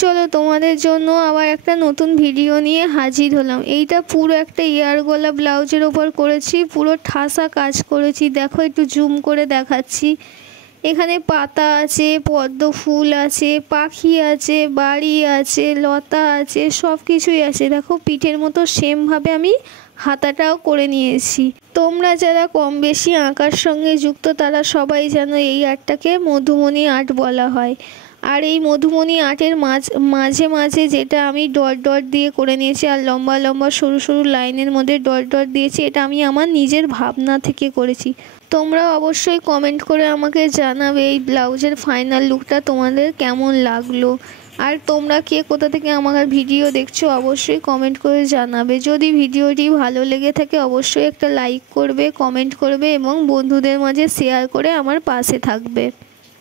চলো তোমাদের জন্য আবার একটা নতুন ভিডিও নিয়ে হাজির হলাম। এইটা পুরো একটা ইয়ার গলা ব্লাউজের ওপর করেছি, পুরো ঠাসা কাজ করেছি। দেখো একটু জুম করে দেখাচ্ছি। এখানে পাতা আছে, পদ্ম ফুল আছে, পাখি আছে, বাড়ি আছে, লতা আছে, সব কিছুই আছে। দেখো পিঠের মতো সেমভাবে আমি হাতাটাও করে নিয়েছি। তোমরা যারা কম বেশি আঁকার সঙ্গে যুক্ত তারা সবাই জানো এই আর্টটাকে মধুমণি আর্ট বলা হয়। আর এই মধুমণি আর্টের মাঝে মাঝে যেটা আমি ডট ডট দিয়ে করে নিয়েছি, আর লম্বা লম্বা সরু সরু লাইনের মধ্যে ডট ডট দিয়েছি, এটা আমি আমার নিজের ভাবনা থেকে করেছি। তোমরা অবশ্যই কমেন্ট করে আমাকে জানাবে এই ব্লাউজের ফাইনাল লুকটা তোমাদের কেমন লাগলো। আর তোমরা কে কোথা থেকে আমার ভিডিও দেখছো অবশ্যই কমেন্ট করে জানাবে। যদি ভিডিওটি ভালো লেগে থাকে অবশ্যই একটা লাইক করবে, কমেন্ট করবে এবং বন্ধুদের মাঝে শেয়ার করে আমার পাশে থাকবে।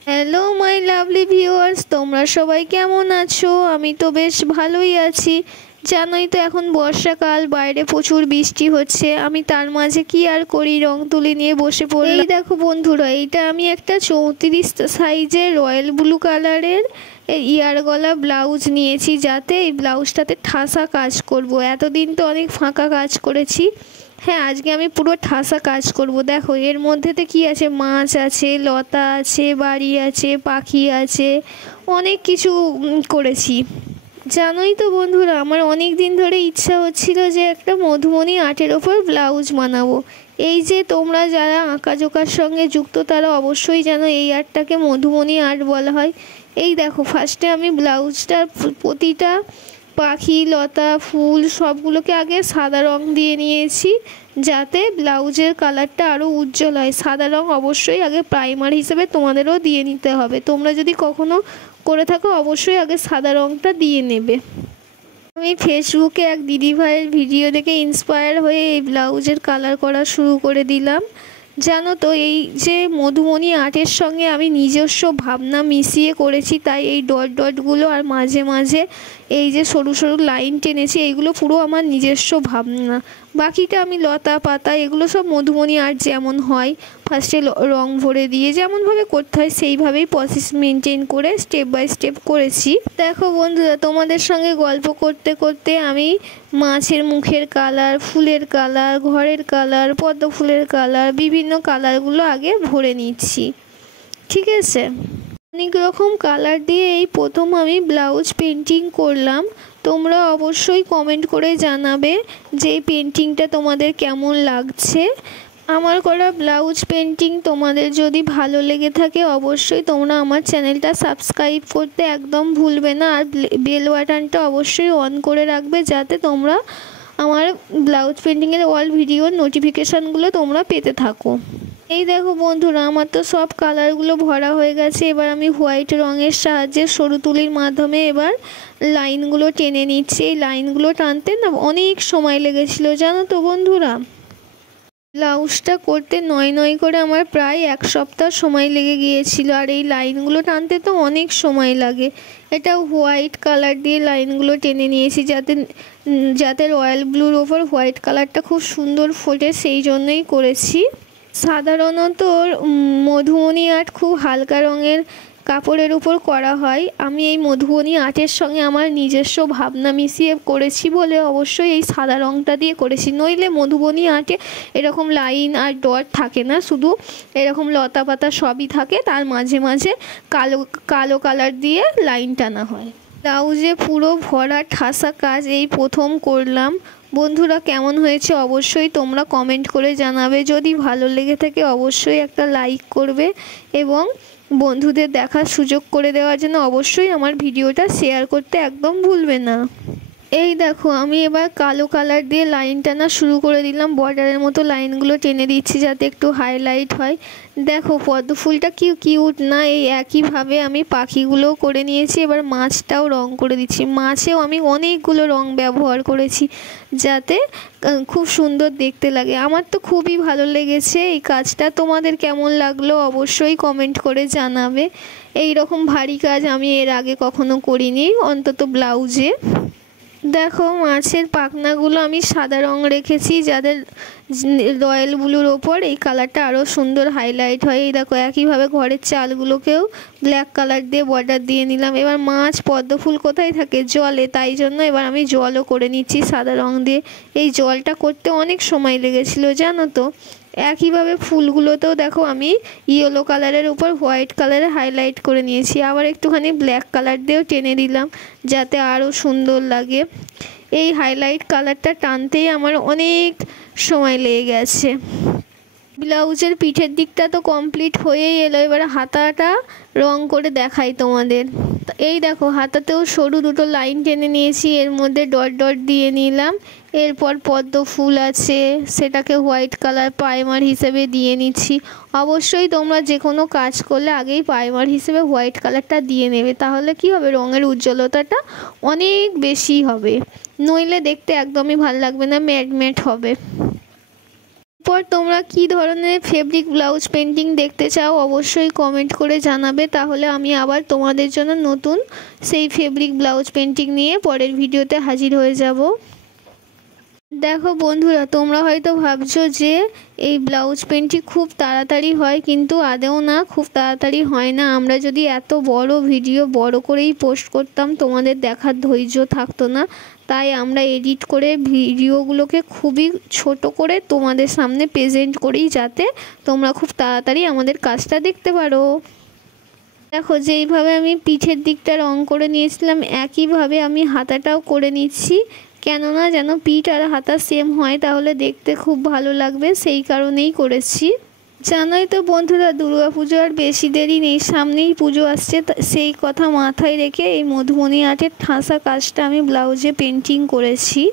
হ্যালো মাই লাভলি ভিউয়ার্স, তোমরা সবাই কেমন আছো? আমি তো বেশ ভালোই আছি। জানোই তো এখন বর্ষাকাল, বাইরে প্রচুর বৃষ্টি হচ্ছে। আমি তার মাঝে কি আর করি, রং তুলি নিয়ে বসে পড়ি। এই দেখো বন্ধুরা, এইটা আমি একটা 34 সাইজের রয়্যাল ব্লু কালারের ইয়ার গলা ব্লাউজ নিয়েছি, যাতে এই ব্লাউজটাতে ঠাসা কাজ করব। এতদিন তো অনেক ফাঁকা কাজ করেছি, হ্যাঁ আজকে আমি পুরো ঠাসা কাজ করব। দেখো এর মধ্যেতে কি আছে, মাছ আছে, লতা আছে, বাড়ি আছে, পাখি আছে, অনেক কিছু করেছি। জানোই তো বন্ধুরা, আমার অনেক দিন ধরে ইচ্ছা হচ্ছিল যে একটা মধুমণি আর্টের ওপর ব্লাউজ বানাবো। এই যে তোমরা যারা আঁকাঝোঁকার সঙ্গে যুক্ত তারা অবশ্যই জানো এই আর্টটাকে মধুমণি আর্ট বলা হয়। এই দেখো ফার্স্টে আমি ব্লাউজটার প্রতিটা পাখি, লতা, ফুল সবগুলোকে আগে সাদা রং দিয়ে নিয়েছি, যাতে ব্লাউজের কালারটা আরও উজ্জ্বল হয়। সাদা রং অবশ্যই আগে প্রাইমার হিসেবে তোমাদেরও দিয়ে নিতে হবে। তোমরা যদি কখনো করে থাকো অবশ্যই আগে সাদা রংটা দিয়ে নেবে। আমি ফেসবুকে এক দিদিভাইয়ের ভিডিও দেখে ইন্সপায়ার হয়ে এই ব্লাউজের কালার করা শুরু করে দিলাম। জানো তো এই যে মধুমণি আর্টের সঙ্গে আমি নিজস্ব ভাবনা মিশিয়ে করেছি, তাই এই ডট ডটগুলো আর মাঝে মাঝে এই যে সরু সরু লাইন টেনেছি, এইগুলো পুরো আমার নিজস্ব ভাবনা। বাকিটা আমি লতা পাতা এগুলো সব মধুমণি আর্ট যেমন হয় ফার্স্টে রং ভরে দিয়ে যেমনভাবে করতে হয় সেইভাবেই প্রসেস মেনটেন করে স্টেপ বাই স্টেপ করেছি। দেখো বন্ধুরা, তোমাদের সঙ্গে গল্প করতে করতে আমি মাছের মুখের কালার, ফুলের কালার, ঘরের কালার, পদ্ম ফুলের কালার, বিভিন্ন কালারগুলো আগে ভরে নিচ্ছি। ঠিক আছে, অনেক রকম কালার দিয়ে এই প্রথম আমি ব্লাউজ পেন্টিং করলাম। তোমরা অবশ্যই কমেন্ট করে জানাবে যে এই পেন্টিংটা তোমাদের কেমন লাগছে। আমার করা ব্লাউজ পেন্টিং তোমাদের যদি ভালো লেগে থাকে অবশ্যই তোমরা আমার চ্যানেলটা সাবস্ক্রাইব করতে একদম ভুলবে না, আর বেল বাটনটা অবশ্যই অন করে রাখবে, যাতে তোমরা আমার ব্লাউজ পেন্টিংয়ের অল ভিডিওর নোটিফিকেশানগুলো তোমরা পেতে থাকো। এই দেখো বন্ধুরা, আমার তো সব কালারগুলো ভরা হয়ে গেছে। এবার আমি হোয়াইট রঙের সাহায্যে সরু তুলির মাধ্যমে এবার লাইনগুলো টেনে নিচ্ছি। এই লাইনগুলো টানতে না অনেক সময় লেগেছিল, জানো তো বন্ধুরা। ব্লাউজটা করতে নয় নয় করে আমার প্রায় 1 সপ্তাহ সময় লেগে গিয়েছিল, আর এই লাইনগুলো টানতে তো অনেক সময় লাগে। এটা হোয়াইট কালার দিয়ে লাইনগুলো টেনে নিয়েছি, যাতে রয়্যাল ব্লুর ওপর হোয়াইট কালারটা খুব সুন্দর ফোটে, সেই জন্যই করেছি। সাধারণত মধুমণি আর্ট খুব হালকা রঙের কাপড়ের উপর করা হয়। আমি এই মধুবনী আর্টের সঙ্গে আমার নিজস্ব ভাবনা মিশিয়ে করেছি বলে অবশ্যই এই সাদা রঙটা দিয়ে করেছি, নইলে মধুবনী আর্টে এরকম লাইন আর ডট থাকে না, শুধু এরকম লতা পাতা সবই থাকে, তার মাঝে মাঝে কালো কালো কালার দিয়ে লাইন টানা হয়। ব্লাউজে পুরো ভরা ঠাসা কাজ এই প্রথম করলাম। বন্ধুরা কেমন হয়েছে অবশ্যই তোমরা কমেন্ট করে জানাবে। যদি ভালো লেগে থাকে অবশ্যই একটা লাইক করবে এবং বন্ধুদের দেখার সুযোগ করে দেওয়ার জন্য অবশ্যই আমার ভিডিওটা শেয়ার করতে একদম ভুলবে না। এই দেখো আমি এবার কালো কালার দিয়ে লাইন টানা শুরু করে দিলাম, বর্ডারের মতো লাইনগুলো টেনে দিচ্ছি যাতে একটু হাইলাইট হয়। দেখো পদ্ম ফুলটা কি কিউট না, এই একইভাবে আমি পাখিগুলোও করে নিয়েছি। এবার মাছটাও রং করে দিচ্ছি, মাছেও আমি অনেকগুলো রং ব্যবহার করেছি যাতে খুব সুন্দর দেখতে লাগে। আমার তো খুবই ভালো লেগেছে এই কাজটা, তোমাদের কেমন লাগলো অবশ্যই কমেন্ট করে জানাবে। এই রকম ভারী কাজ আমি এর আগে কখনো করিনি, অন্তত ব্লাউজে। দেখো মাছের পাখনাগুলো আমি সাদা রং রেখেছি, যাদের রয়্যাল ব্লুর ওপর এই কালারটা আরও সুন্দর হাইলাইট হয়। এই দেখো একইভাবে ঘরের চালগুলোকেও ব্ল্যাক কালার দিয়ে বর্ডার দিয়ে নিলাম। এবার মাছ পদ্ম ফুল কোথায় থাকে? জলে, তাই জন্য এবার আমি জলও করে নিচ্ছি সাদা রং দিয়ে। এই জলটা করতে অনেক সময় লেগেছিল জানো তো। একইভাবে ফুলগুলোতেও দেখো আমি ইয়েলো কালারের উপর হোয়াইট কালারে হাইলাইট করে নিয়েছি, আবার একটুখানি ব্ল্যাক কালার দিয়েও টেনে দিলাম যাতে আরও সুন্দর লাগে। এই হাইলাইট কালারটা টানতেই আমার অনেক সময় লেগে গেছে। ব্লাউজের পিঠের দিকটা তো কমপ্লিট হয়েই এলো, এবার হাতাটা রং করে দেখাই তোমাদের। এই দেখো হাতাতেও সরু দুটো লাইন টেনে নিয়েছি, এর মধ্যে ডট ডট দিয়ে নিলাম। এরপর পদ্ম ফুল আছে, সেটাকে হোয়াইট কালার প্রাইমার হিসেবে দিয়ে নিচ্ছি। অবশ্যই তোমরা যে কোনো কাজ করলে আগেই প্রাইমার হিসেবে হোয়াইট কালারটা দিয়ে নেবে, তাহলে কি হবে রঙের উজ্জ্বলতাটা অনেক বেশি হবে, নইলে দেখতে একদমই ভালো লাগবে না, ম্যাট ম্যাট হবে। এরপর তোমরা কি ধরনের ফেব্রিক ব্লাউজ পেন্টিং দেখতে চাও অবশ্যই কমেন্ট করে জানাবে, তাহলে আমি আবার তোমাদের জন্য নতুন সেই ফেব্রিক ব্লাউজ পেন্টিং নিয়ে পরের ভিডিওতে হাজির হয়ে যাব। দেখো বন্ধুরা, তোমরা হয়তো ভাবছো যে এই ব্লাউজ পেন্টিং খুব তাড়াতাড়ি হয়, কিন্তু আদৌ না, খুব তাড়াতাড়ি হয় না। আমরা যদি এত বড় ভিডিও বড় করেই পোস্ট করতাম তোমাদের দেখার ধৈর্য থাকতো না, তাই আমরা এডিট করে ভিডিওগুলোকে খুবই ছোট করে তোমাদের সামনে প্রেজেন্ট করি, যাতে তোমরা খুব তাড়াতাড়ি আমাদের কাজটা দেখতে পারো। দেখো যেইভাবে আমি পিঠের দিকটা রং করে নিয়েছিলাম, একইভাবে আমি হাতাটাও করে নিচ্ছি, কেননা যেন পিঠ আর হাতা সেম হয়, তাহলে দেখতে খুব ভালো লাগবে, সেই কারণেই করেছি। জানোই তো বন্ধুরা, দুর্গা পুজো আর বেশি দেরি নেই, সামনেই পুজো আসছে, সেই কথা মাথায় রেখে এই মধুবনী আর্টের ঠাসা কাজটা আমি ব্লাউজে পেন্টিং করেছি।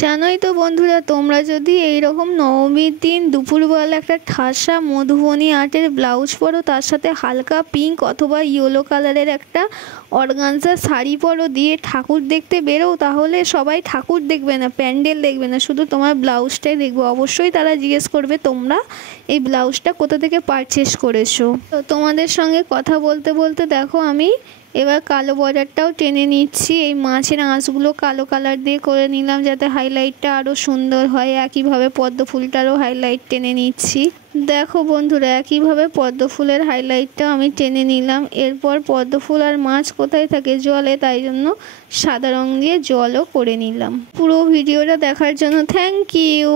জানোই তো বন্ধুরা, তোমরা যদি এইরকম নবমীর দিন দুপুরবেলা একটা ঠাসা মধুবনী আর্টের ব্লাউজ পরো, তার সাথে হালকা পিঙ্ক অথবা ইয়েলো কালারের একটা অর্গানজা শাড়ি পরো, দিয়ে ঠাকুর দেখতে বেরো, তাহলে সবাই ঠাকুর দেখবে না, প্যান্ডেল দেখবে না, শুধু তোমার ব্লাউজটাই দেখবে। অবশ্যই তারা জিজ্ঞেস করবে তোমরা এই ব্লাউজটা কোথা থেকে পারচেস করেছো। তো তোমাদের সঙ্গে কথা বলতে বলতে দেখো আমি এবার কালো বর্ডারটাও টেনে নিচ্ছি। এই মাছের আঁশগুলো কালো কালার দিয়ে করে নিলাম, যাতে হাইলাইটটা আরও সুন্দর হয়। একইভাবে পদ্ম ফুলটারও হাইলাইট টেনে নিচ্ছি। দেখো বন্ধুরা, একইভাবে পদ্ম ফুলের হাইলাইটটাও আমি টেনে নিলাম। এরপর পদ্ম ফুল আর মাছ কোথায় থাকে? জলে, তাই জন্য সাদা রং দিয়ে জলও করে নিলাম। পুরো ভিডিওটা দেখার জন্য থ্যাংক ইউ।